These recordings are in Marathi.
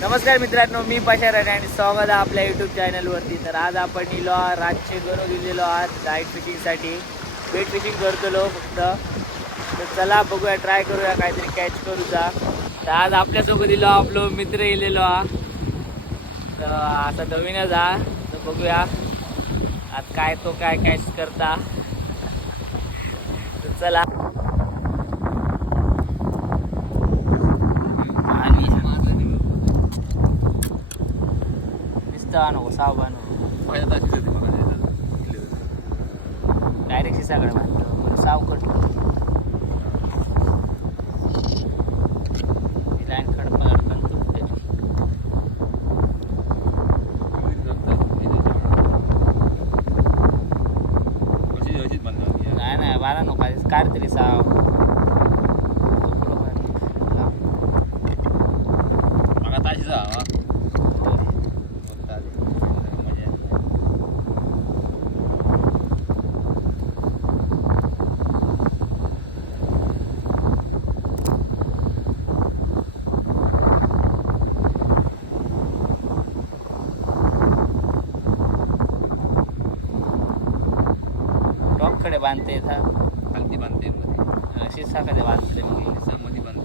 नमस्कार मित्रांनो, मी पशा राणे आणि स्वागत आहे आपल्या यूट्यूब चॅनलवरती. तर आज आपण निलो रातचे गणू दिलेलो आहात नाईट फिशिंगसाठी. वेट फिशिंग करतो फक्त. तर चला बघूया, ट्राय करूया काहीतरी कॅच करूचा. तर आज आपल्यासोबत दिलो आपलो मित्र येलेलो हा. तर आता नवीनच हा. तर बघूया आज काय तो काय कॅच करता. तर चला. नको सावधान डायरेक्ट शिसाकडे बांधलं सावकट लाईन खडपण अडकन तुटते. नाही बारा नको काढ तरी साव टॉपकडे बांधते खालती बांधते शिसाकडे बांधते मग शिसामध्ये बांधते.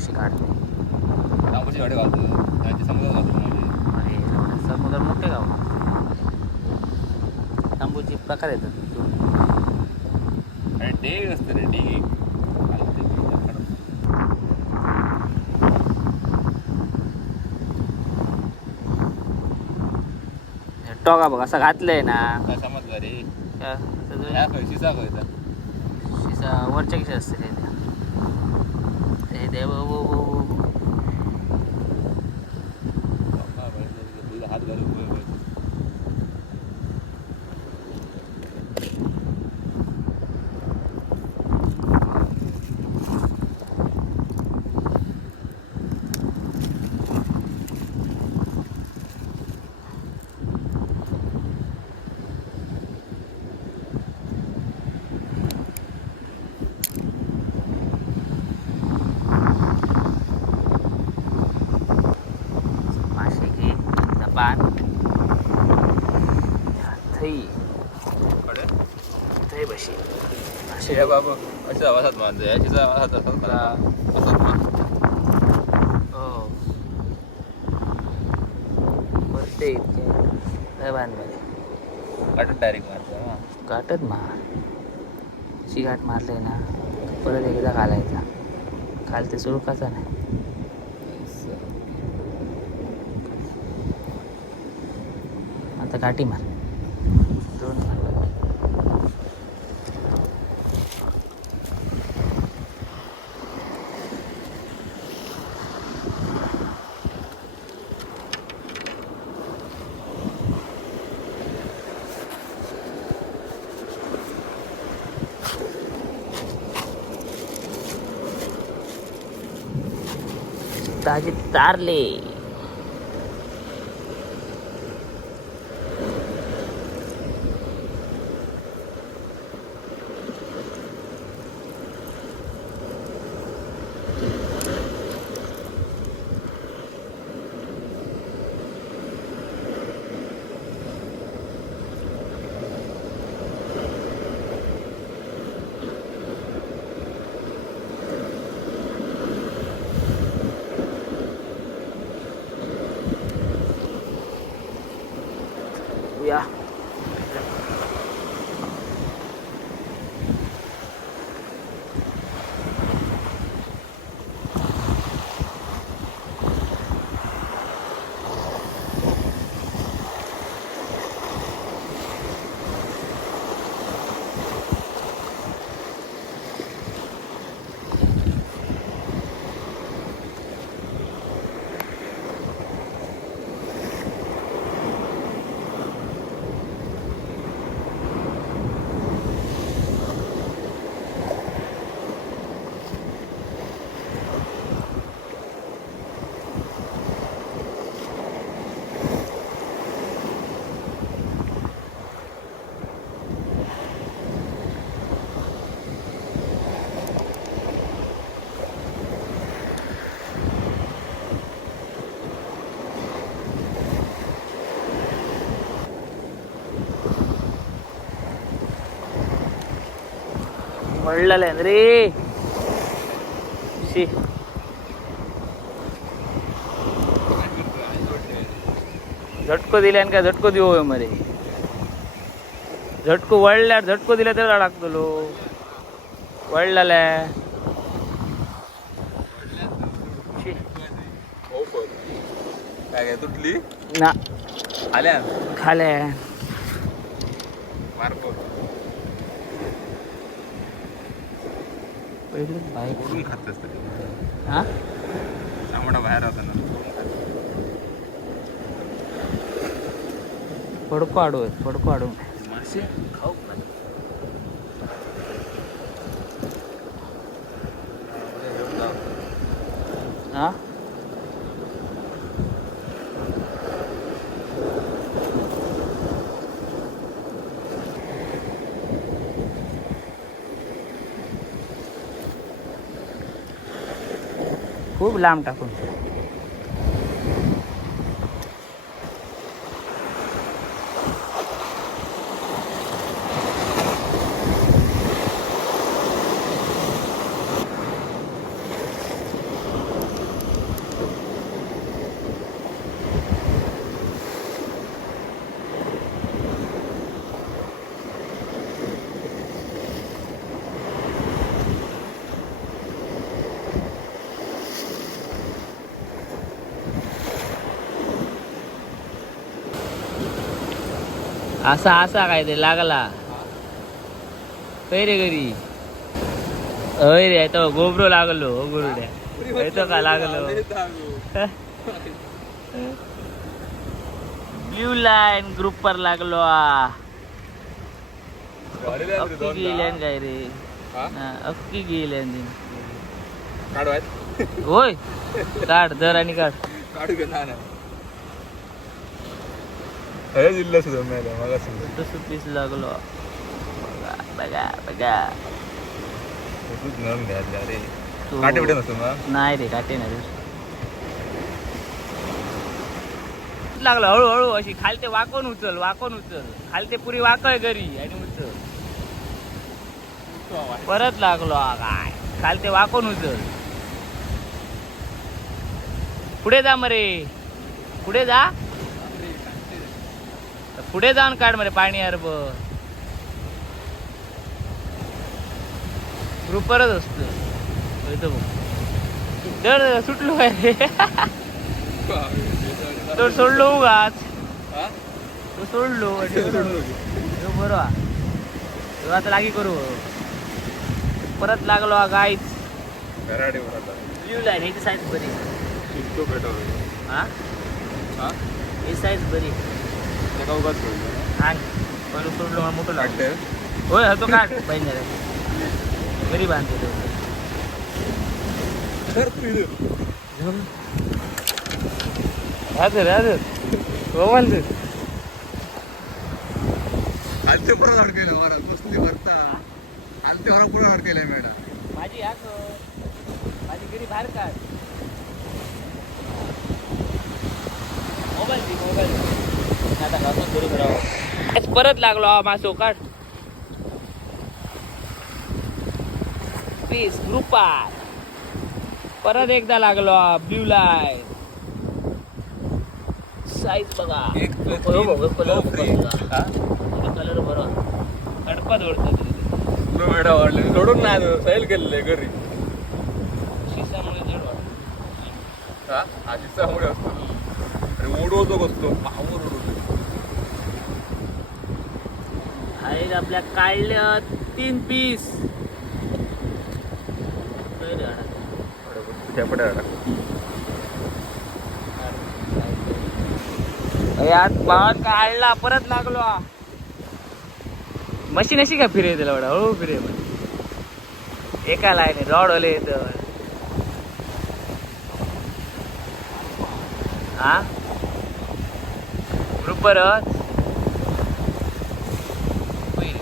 सकाळचे गाडी घालतो त्याचे समुद्र घालतो. अरे समुद्र मोठे गाव तांबूचे प्रकार येतात. अरे डेग असतं रे डेग. टोका बघ असं घातलंय ना काय समजलं रे. शिसा खायचा शिसा वरच्या किशा असते ते देव हात घालून पान थई बशी असे बाबा अशा आवाजात मानतो याच्या आवाजात असत मला असत मान हो बसते इतके नाही बांधमध्ये गाठत डायरेक्ट मारतो गाठत मार अशी गाठ मारले ना परत एकदा घालायचा घालते सुळकाचा नाही. आता गाठी मार दोन ताजे तारले. पडलेलं रे शी. झटको दिल्यान काय झटको देऊ मध्ये झटको वळल्यार झटको दिला तर लागतलो वळलेला काय तुटली ना आल्या खाल्या मार्को पहिलेच बाईक ओढून खात असतं हा मोठा बाहेर होता ना फडको आडू मासे खाऊ हा खूप लांब टाकून असा काय ते लागला रे घरी अय रे तो गोबरो लागलो गुरुड्या तो का लागलो ब्ल्यू लाईन ग्रुप वर लागलो अक्की गेल्यान काय रे अक्की गेल्यान होय काढ दर आणि काढ काढू ना अरे जिल्हा सुद्धा मेला मला तसं पीस लागलो बघा बघा रे काटे बिटे नसतो मग नाही रे काटे नाही लागलं हळूहळू अशी खालते वाकून उचल खालते पुरी वाकय घरी आणि उचल परत लागलो काय खालते वाकून उचल पुढे जा मरे पुढे जा पुढे जाऊन काढ मरे पाणी अरब ग्रुपवरच असतो दर सुटलो काय रे तो सोडलो उगाच तो सोडलो बरोबर आता लागी करू परत लागलो गाईच ह्याची साईज बरी हा ही साईज बरी पहिलं सोडलो मला मोठं लागतं होय तो काढ पाहिजे घरी बांधते माझी माझी घरी बाहेर काढ मोबाईल परत लागलो मासो काढ पीस ग्रुपात परत एकदा लागलो ब्ल्यू लाईन साईज बघा कलर बरोबर कडपत ओढतो लोडून नाही सैल केलेले घरी शिसामुळे जड वाटत हा शिसामुळे असतो अरे ओढवतो कसतो पावर आहेत आपल्या काढल्या 3 पीस यात बावत काढला परत लागलो मशीन अशी का फिरे त्याला एवढा हळू फिरे एका लाईन रॉड ओले येत हा बरोबरच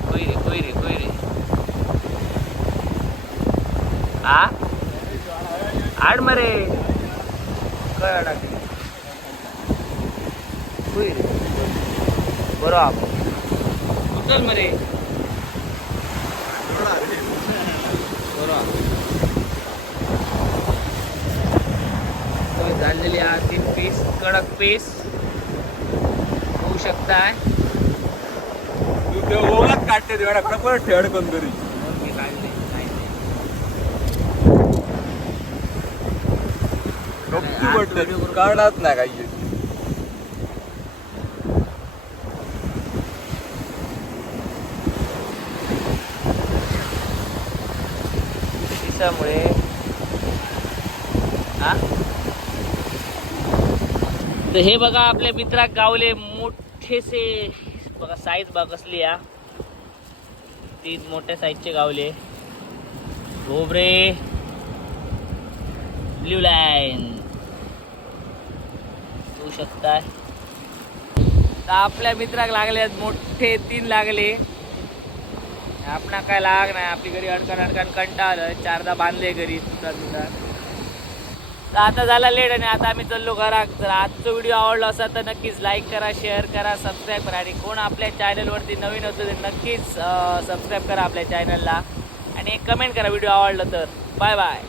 कोयरे हा आड मरे काय टाकली बरोबर उचल मरे झालेली आहे 3 पीस कडक पीस होऊ शकताय. तू ते ओलात काढते तेवढा परत ठेड कोण तरी ओके काढले गप्पी पडले काढणार नाही काही. त्यामुळे हा तर हे बघा आपल्या मित्राक गावले मोठेसे बघा साईज बघा कसली या 3 मोठ्या साईजचे गावले घोबरे ब्ल्यू लाईन होऊ शकता. तर आपल्या मित्राक लागले मोठे 3 लागले. आपणा काय लाग नाही आपली घरी अडकण कंटाळलं 4दा बांधले घरी तुटा. तर आता झाला लेट आणि आता आम्ही चाललो घरात. जर आजचा व्हिडिओ आवडला असेल तर नक्कीच लाईक करा, शेअर करा, सबस्क्राईब करा आणि कोण आपल्या चॅनलवरती नवीन होतं तर नक्कीच सबस्क्राईब करा आपल्या चॅनलला आणि एक कमेंट करा व्हिडिओ आवडला तर. Bye bye.